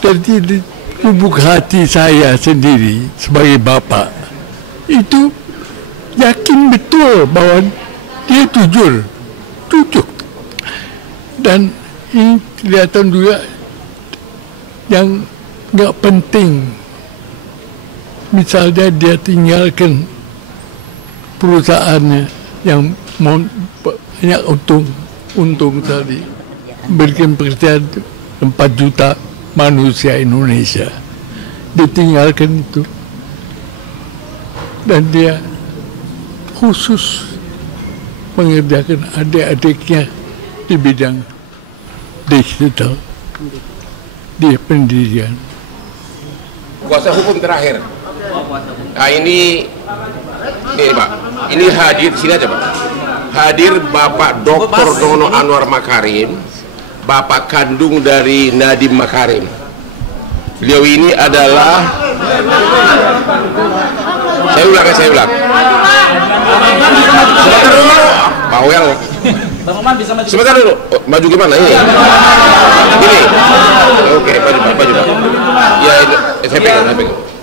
dari lubuk hati saya sendiri sebagai bapak itu yakin betul bahwa dia jujur dan ini kelihatan juga yang nggak penting, misalnya dia tinggalkan perusahaannya yang banyak untung tadi, berikan pekerjaan 4 juta manusia Indonesia, ditinggalkan itu, dan dia khusus mengerjakan adik-adiknya di bidang digital, di pendidikan. Kuasa hukum terakhir. Nah ini Pak, ini hadir sini aja Pak. Hadir Bapak Dr. Nono Anwar Makarim, Bapak kandung dari Nadiem Makarim. Beliau ini adalah, saya ulang. Sebentar dulu, bawel. Sebentar dulu, maju gimana ini? Ini, oke, maju. Ya, saya pegang.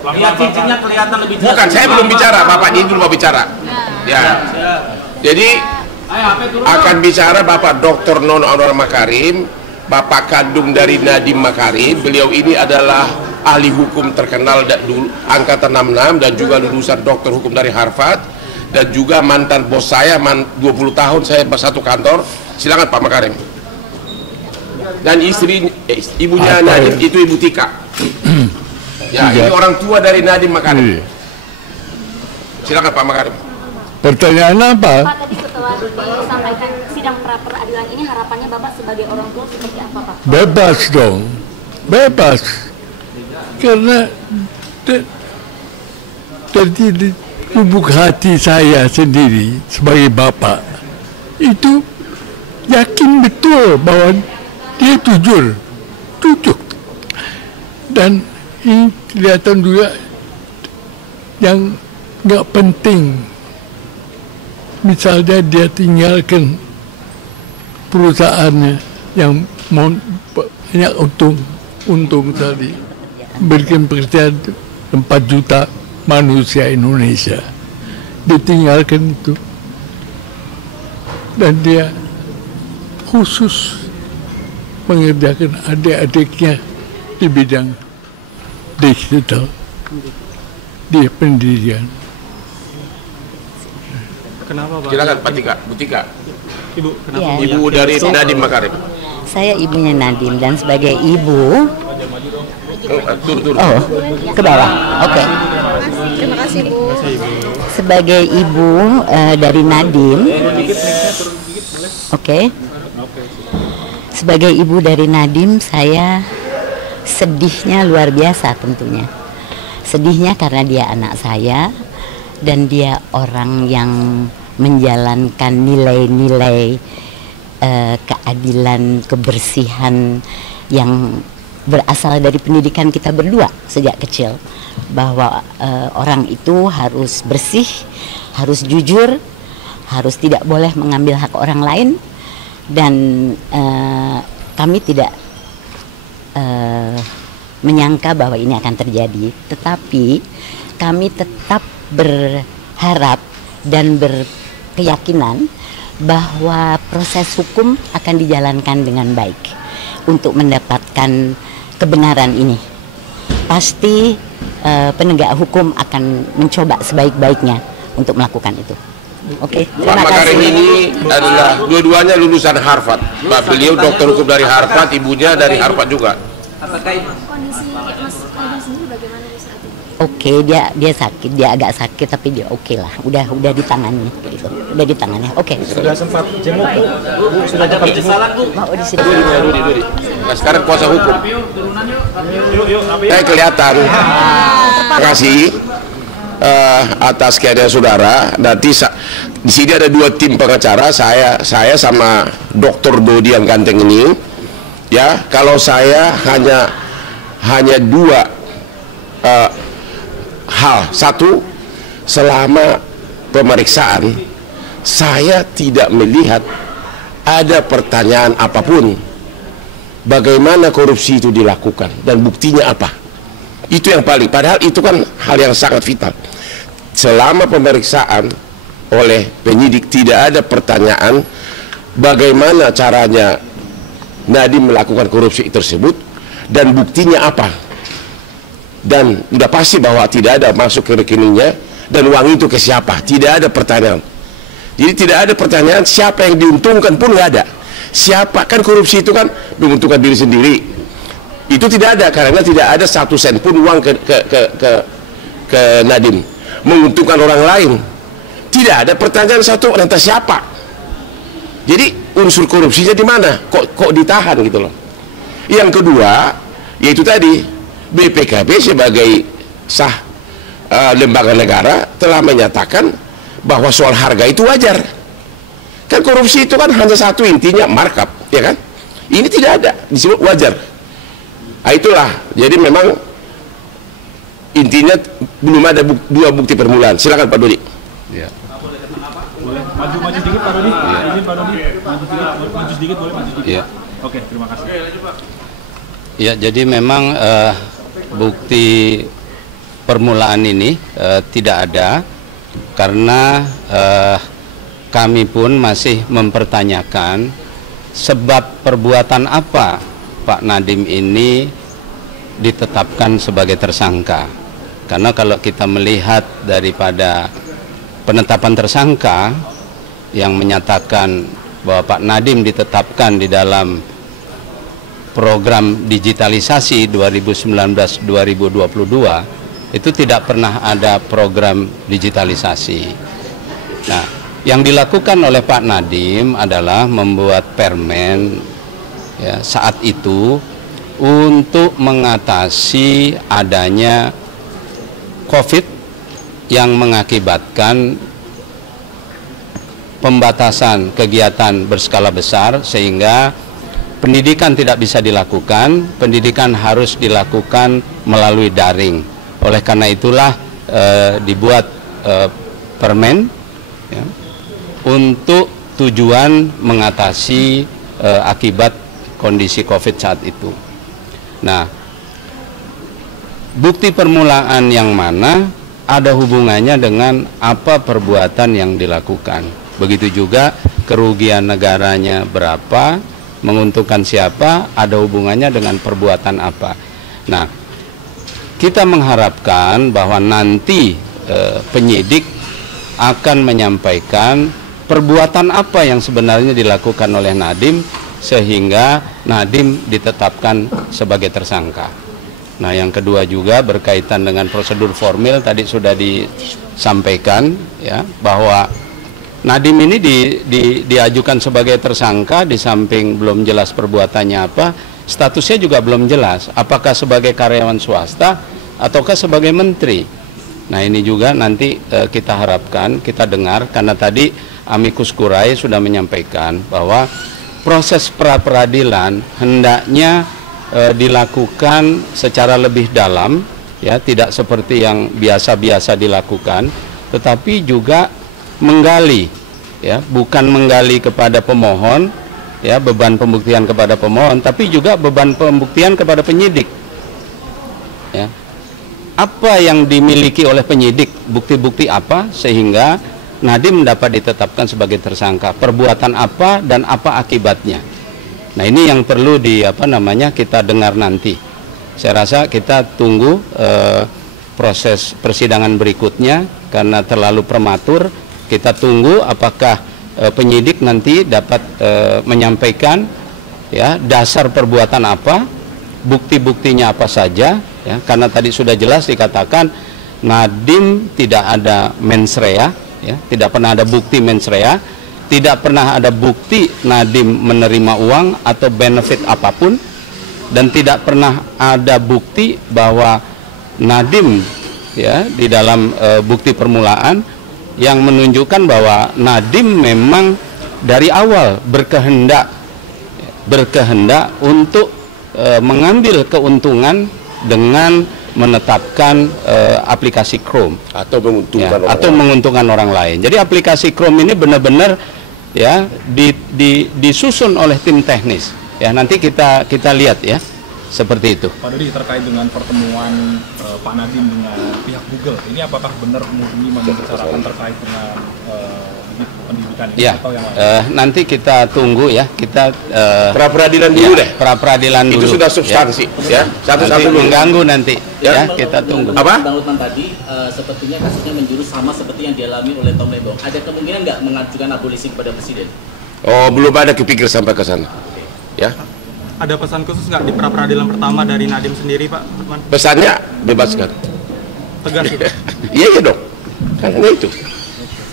Lihat cincinnya kelihatan lebih jelas. Bukan, saya belum bicara, Bapak ini dulu mau bicara. Ya, jadi akan bicara Bapak Dr. Nono Anwar Makarim, Bapak kandung dari Nadiem Makarim. Beliau ini adalah ahli hukum terkenal dulu, angkatan 66, dan juga lulusan doktor hukum dari Harvard, dan juga mantan bos saya, 20 tahun saya satu kantor. Silakan Pak Makarim. Dan ibunya Nadiem itu Ibu Tika. Ya, ini orang tua dari Nadiem Makarim. Silakan Pak Makarim. Pertanyaan apa? Pak, tadi setelah disampaikan sidang pra-peradilan ini, harapannya Bapak sebagai orang tua seperti apa, Pak? Bebas dong, bebas. Karena dari lubuk hati saya sendiri sebagai bapak itu yakin betul bahwa dia jujur, dan ini kelihatan juga yang nggak penting, misalnya dia tinggalkan perusahaannya yang banyak untung tadi, berikan pekerjaan 4 juta manusia Indonesia, ditinggalkan itu, dan dia khusus mengerjakan adik-adiknya di bidang digital, di pendidikan. Kenapa Pak? Silakan Pak Tika, Bu Tika. Ibu, kenapa? Ya, Ibu dari Nadiem Makarim. Saya ibunya Nadiem, dan sebagai ibu, Turun. oh, ke bawah, oke. Terima kasih, Bu. Sebagai ibu dari Nadiem, oke. Sebagai ibu dari Nadiem, saya sedihnya luar biasa tentunya. Sedihnya karena dia anak saya, dan dia orang yang menjalankan nilai-nilai keadilan, kebersihan yang berasal dari pendidikan kita berdua sejak kecil, bahwa orang itu harus bersih, harus jujur, harus tidak boleh mengambil hak orang lain, dan kami tidak menyangka bahwa ini akan terjadi, tetapi kami tetap berharap dan berkeyakinan bahwa proses hukum akan dijalankan dengan baik untuk mendapatkan kebenaran ini. Pasti penegak hukum akan mencoba sebaik-baiknya untuk melakukan itu. Oke, Pak Makarim ini adalah dua-duanya lulusan Harvard. Beliau dokter hukum dari Harvard, ibunya dari Harvard juga. Kondisi Mas Nadiem sendiri bagaimana saat ini? Oke, dia sakit, dia agak sakit, tapi dia oke lah. Udah ditangani gitu. Udah ditangani. Oke. Sudah sempat jenguk Bu? Sudah sempat jenguk? Mau di sini. Dudi. Nah, sekarang kuasa hukum. Saya kelihatan. Terima kasih atas kehadiran saudara. Nanti di sini ada 2 tim pengacara, saya sama Dr. Dodi yang ganteng ini. Ya, kalau saya hanya 2 hal. Satu, selama pemeriksaan saya tidak melihat ada pertanyaan apapun bagaimana korupsi itu dilakukan dan buktinya apa. Itu yang paling, padahal itu kan hal yang sangat vital. Selama pemeriksaan oleh penyidik tidak ada pertanyaan bagaimana caranya Nadiem melakukan korupsi tersebut dan buktinya apa, dan sudah pasti bahwa tidak ada masuk ke rekeningnya dan uang itu ke siapa, tidak ada pertanyaan. Jadi tidak ada pertanyaan siapa yang diuntungkan pun nggak ada. Siapa, kan korupsi itu kan menguntungkan diri sendiri, itu tidak ada karena tidak ada 1 sen pun uang ke Nadiem. Menguntungkan orang lain, tidak ada pertanyaan satu lantas siapa. Jadi unsur korupsinya di mana? Kok ditahan gitu loh. Yang kedua, yaitu tadi BPKB sebagai sah lembaga negara telah menyatakan bahwa soal harga itu wajar. Kan korupsi itu kan hanya satu intinya markup, ya kan? Ini tidak ada, disebut wajar. Nah, itulah, jadi memang intinya belum ada dua bukti permulaan. Silakan Pak Dodi. Ya. Boleh maju sedikit Pak Dodi. Izin Pak Dodi, maju sedikit boleh maju sedikit. Ya. Oke, terima kasih. Ya, jadi memang bukti permulaan ini tidak ada karena kami pun masih mempertanyakan sebab perbuatan apa Pak Nadiem ini ditetapkan sebagai tersangka. Karena kalau kita melihat daripada penetapan tersangka yang menyatakan bahwa Pak Nadiem ditetapkan di dalam program digitalisasi 2019-2022, itu tidak pernah ada program digitalisasi. Nah, yang dilakukan oleh Pak Nadiem adalah membuat permen ya, saat itu untuk mengatasi adanya COVID yang mengakibatkan pembatasan kegiatan berskala besar sehingga pendidikan tidak bisa dilakukan, pendidikan harus dilakukan melalui daring. Oleh karena itulah dibuat permen ya, untuk tujuan mengatasi akibat kondisi COVID saat itu. Nah, bukti permulaan yang mana ada hubungannya dengan apa perbuatan yang dilakukan. Begitu juga kerugian negaranya berapa, menguntungkan siapa, ada hubungannya dengan perbuatan apa. Nah, kita mengharapkan bahwa nanti penyidik akan menyampaikan perbuatan apa yang sebenarnya dilakukan oleh Nadiem sehingga Nadiem ditetapkan sebagai tersangka. Nah, yang kedua juga berkaitan dengan prosedur formil tadi sudah disampaikan ya bahwa Nadiem ini diajukan sebagai tersangka, di samping belum jelas perbuatannya apa, statusnya juga belum jelas. Apakah sebagai karyawan swasta ataukah sebagai menteri? Nah, ini juga nanti kita harapkan, kita dengar, karena tadi amicus curiae sudah menyampaikan bahwa proses pra-peradilan hendaknya dilakukan secara lebih dalam, ya, tidak seperti yang biasa-biasa dilakukan, tetapi juga menggali, ya, bukan menggali kepada pemohon, ya, beban pembuktian kepada pemohon, tapi juga beban pembuktian kepada penyidik. Ya. Apa yang dimiliki oleh penyidik, bukti-bukti apa sehingga Nadiem dapat ditetapkan sebagai tersangka, perbuatan apa dan apa akibatnya. Nah, ini yang perlu kita dengar nanti. Saya rasa kita tunggu proses persidangan berikutnya karena terlalu prematur. Kita tunggu apakah penyidik nanti dapat menyampaikan ya dasar perbuatan apa, bukti-buktinya apa saja, ya, karena tadi sudah jelas dikatakan Nadiem tidak ada mens rea, ya, tidak pernah ada bukti mens rea, tidak pernah ada bukti Nadiem menerima uang atau benefit apapun, dan tidak pernah ada bukti bahwa Nadiem, ya, di dalam bukti permulaan yang menunjukkan bahwa Nadiem memang dari awal berkehendak untuk mengambil keuntungan dengan menetapkan aplikasi Chrome atau menguntungkan, ya, menguntungkan orang lain. Jadi aplikasi Chrome ini benar-benar ya disusun oleh tim teknis Ya nanti kita lihat ya, seperti itu. Pak Dodi, terkait dengan pertemuan Pak Nadiem dengan pihak Google, ini apakah benar murni membicarakan terkait dengan pendidikan ini Ya, atau yang lain? nanti kita tunggu ya, kita Pra-peradilan dulu deh. pra-peradilan dulu. Itu sudah substansi, ya. Satu-satu Nanti dulu. mengganggu nanti, Ya. ya, kita tunggu. Apa? Bang Lukman tadi sepertinya kasusnya menjurus sama seperti yang dialami oleh Tom Lembong. Ada kemungkinan nggak mengajukan abolisi kepada Presiden? Oh, belum ada kepikir sampai ke sana. Ya. Ada pesan khusus nggak di pra-peradilan pertama dari Nadiem sendiri, Pak Lukman? Pesannya bebaskan. Tegas gitu. Iya dong. Karena itu.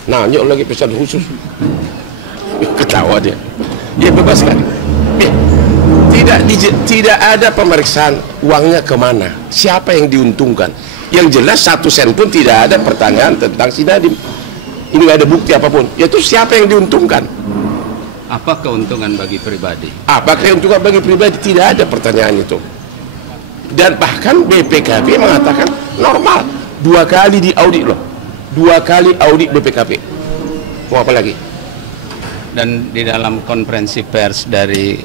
Nanya lagi pesan khusus. Ketawa dia. Ya bebaskan. Tidak ada pemeriksaan uangnya kemana, siapa yang diuntungkan. Yang jelas 1 sen pun tidak ada pertanyaan tentang si Nadiem. Ini nggak ada bukti apapun. Yaitu siapa yang diuntungkan. Apa keuntungan bagi pribadi? Apa keuntungan bagi pribadi? Tidak ada pertanyaan itu. Dan bahkan BPKP mengatakan normal. 2 kali diaudit loh. 2 kali audit BPKP. Mau apa lagi? Dan di dalam konferensi pers dari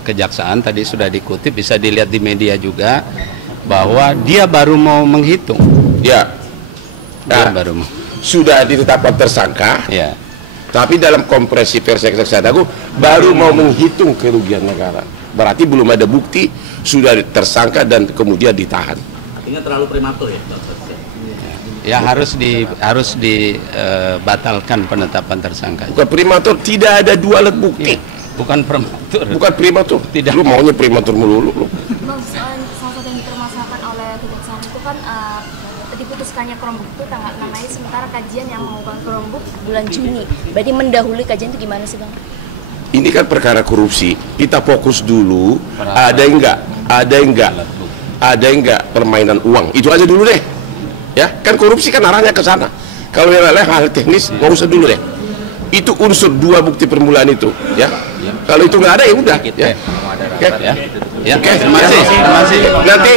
Kejaksaan tadi sudah dikutip, bisa dilihat di media juga, bahwa dia baru mau menghitung. Ya. Dia Nah, baru mau. sudah ditetapkan tersangka. Ya. Tapi dalam konferensi pers Kejaksaan Agung baru mau menghitung kerugian negara. Berarti belum ada bukti, sudah tersangka dan kemudian ditahan. Artinya terlalu prematur ya, Dokter? Ya harus dibatalkan penetapan tersangka. Bukan prematur, tidak ada 2 alat bukti. Bukan prematur. Bukan prematur. Tidak. Lu maunya prematur melulu lu. Bang, salah satu yang dipermasalahkan oleh kejaksaan itu kan diputuskannya Chromebook itu tanggal 6 Mei, sementara kajian yang mengumpulkan Chromebook bulan Juni. Berarti mendahului kajian itu gimana sih, Bang? Ini kan perkara korupsi. Kita fokus dulu. Ada enggak permainan uang. Itu aja dulu deh. Ya, kan korupsi kan arahnya ke sana. Kalau yang lain hal teknis nggak usah dulu deh. Itu unsur 2 bukti permulaan itu, ya. Kalau itu nggak ada ya udah. Ya. Oke. Ya. Terima kasih. Nanti